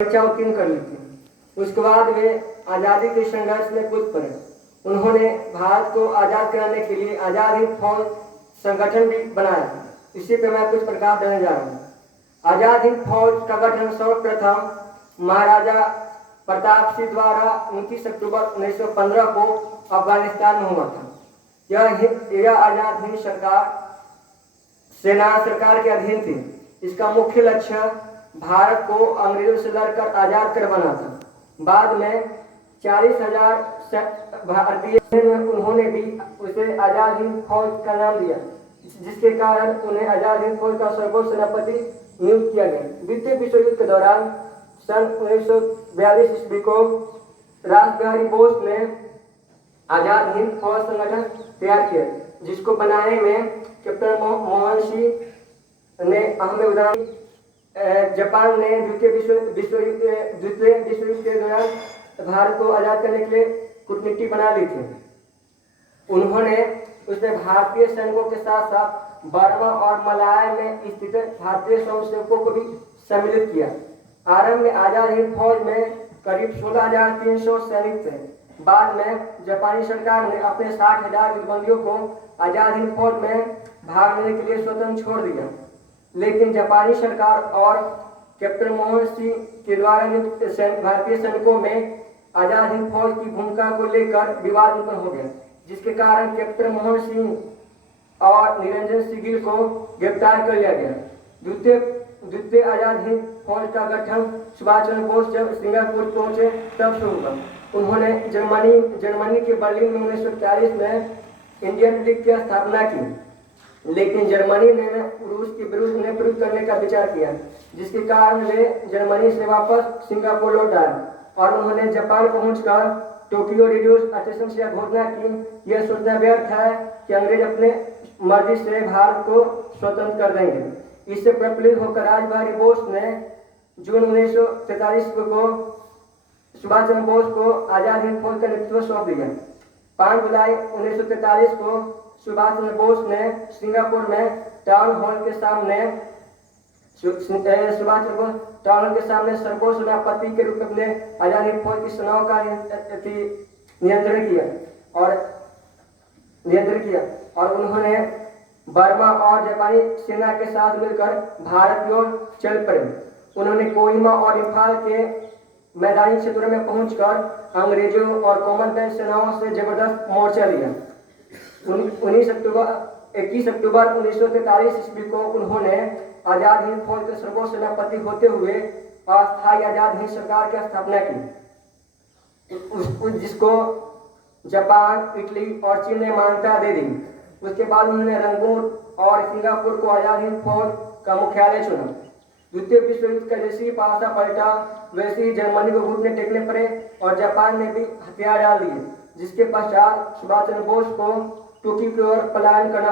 परीक्षा उत्तीर्ण कर ली थी। उसके बाद वे आज़ादी के संघर्ष में कूद पड़े। उन्होंने भारत को आज़ाद कराने के लिए आज़ाद हिंद फौज संगठन भी बनाया। इसी पे मैं कुछ प्रकाश देने जा रहा हूँ। आज़ाद हिंद फौज का गठन सर्वप्रथम महाराजा प्रताप सिंह द्वारा 29 अक्टूबर 1915 को अफगानिस्तान में हुआ था। यह आज़ाद हिंद सेना सरकार के अधीन थी। इसका मुख्य लक्ष्य भारत को अंग्रेजों से लड़कर आज़ाद करवाना था। बाद में 40,000 भारतीय उन्होंने भी उसे आज़ाद हिंद फौज का नाम दिया, जिसके कारण उन्हें आज़ाद हिंद फौज का सर्वोच्च सेनापति नियुक्त किया गया। द्वितीय विश्व युद्ध के दौरान सन 1942 ईस्वी को रास बिहारी बोस ने आज़ाद हिंद फौज संगठन तैयार किया, जिसको बनाने में कैप्टन मोहन सिंह ने अहम योगदान। जापान ने द्वितीय विश्व युद्ध के दौरान भारत को आज़ाद करने के लिए कूटनीति बना ली थी। उन्होंने उसमें भारतीय सैनिकों के साथ साथ बर्मा और मलाया में स्थित भारतीय स्वयंसेवकों को भी सम्मिलित किया। आरंभ में आज़ाद हिंद फौज में करीब 16,300 सैनिक थे। बाद में जापानी सरकार ने अपने 60,000 युद्धबंदियों को आज़ाद हिंद फौज में भाग लेने के लिए स्वतंत्र छोड़ दिया, लेकिन जापानी सरकार और कैप्टन मोहन सिंह के द्वारा नियुक्त भारतीय सैनिकों में आज़ाद हिंद फौज की भूमिका को लेकर विवाद उत्पन्न हो गया, जिसके कारण कैप्टन मोहन सिंह और निरंजन सिंह को गिरफ्तार कर लिया गया। द्वितीय आज़ाद हिंद फौज का गठन सुभाष चंद्र बोस जब सिंगापुर पहुंचे तब शुरू हुआ। उन्होंने जर्मनी के बर्लिन में 1940 में इंडियन लीग की स्थापना की, लेकिन जर्मनी ने रूस के विरुद्ध करने का विचार किया, जिसके कारण वे जर्मनी से वापस सिंगापुर लौट आए और उन्होंने जापान पहुंचकर टोक्यो रिड्यूस अटेंशन से घोषणा की यह सोचना व्यर्थ है कि अंग्रेज अपने मर्जी से भारत को स्वतंत्र कर देंगे। इससे प्रफुल्लित होकर रासबिहारी बोस ने जून 1943 को सुभाष चंद्र बोस को आज़ाद हिंद फौज का नेतृत्व सौंप दिया। 5 जुलाई 1943 को सुभाष चंद्र बोस ने सिंगापुर में टाउन हॉल के सामने सर्वोच्च सेनापति के रूप में अपने आज़ाद हिंद फौज की सेनाओं का नियंत्रण किया और उन्होंने बर्मा और जापानी सेना के साथ मिलकर भारत की ओर चल पड़े। उन्होंने कोहिमा और इम्फाल के मैदानी क्षेत्रों में पहुंचकर अंग्रेजों और कॉमनवेल्थ सेनाओं से जबरदस्त मोर्चा लिया। 21 अक्टूबर 1943 ईस्वी को उन्होंने आज़ाद हिंद फौज के सर्वोच्च सेनापति होते हुए अस्थायी आज़ाद हिंद सरकार की स्थापना की, जिसको जापान, इटली और चीन ने मान्यता दे दी। उसके बाद उन्होंने रंगून और सिंगापुर को आज़ाद हिंद फौज का मुख्यालय चुना। द्वितीय विश्व युद्ध का जैसे ही पासा पलटा, वैसे ही जर्मनी को घुटने टेकने पड़े और जापान ने भी हथियार डाल दिए, जिसके पश्चात सुभाष चंद्र बोस को टोक्यो की ओर पलायन करना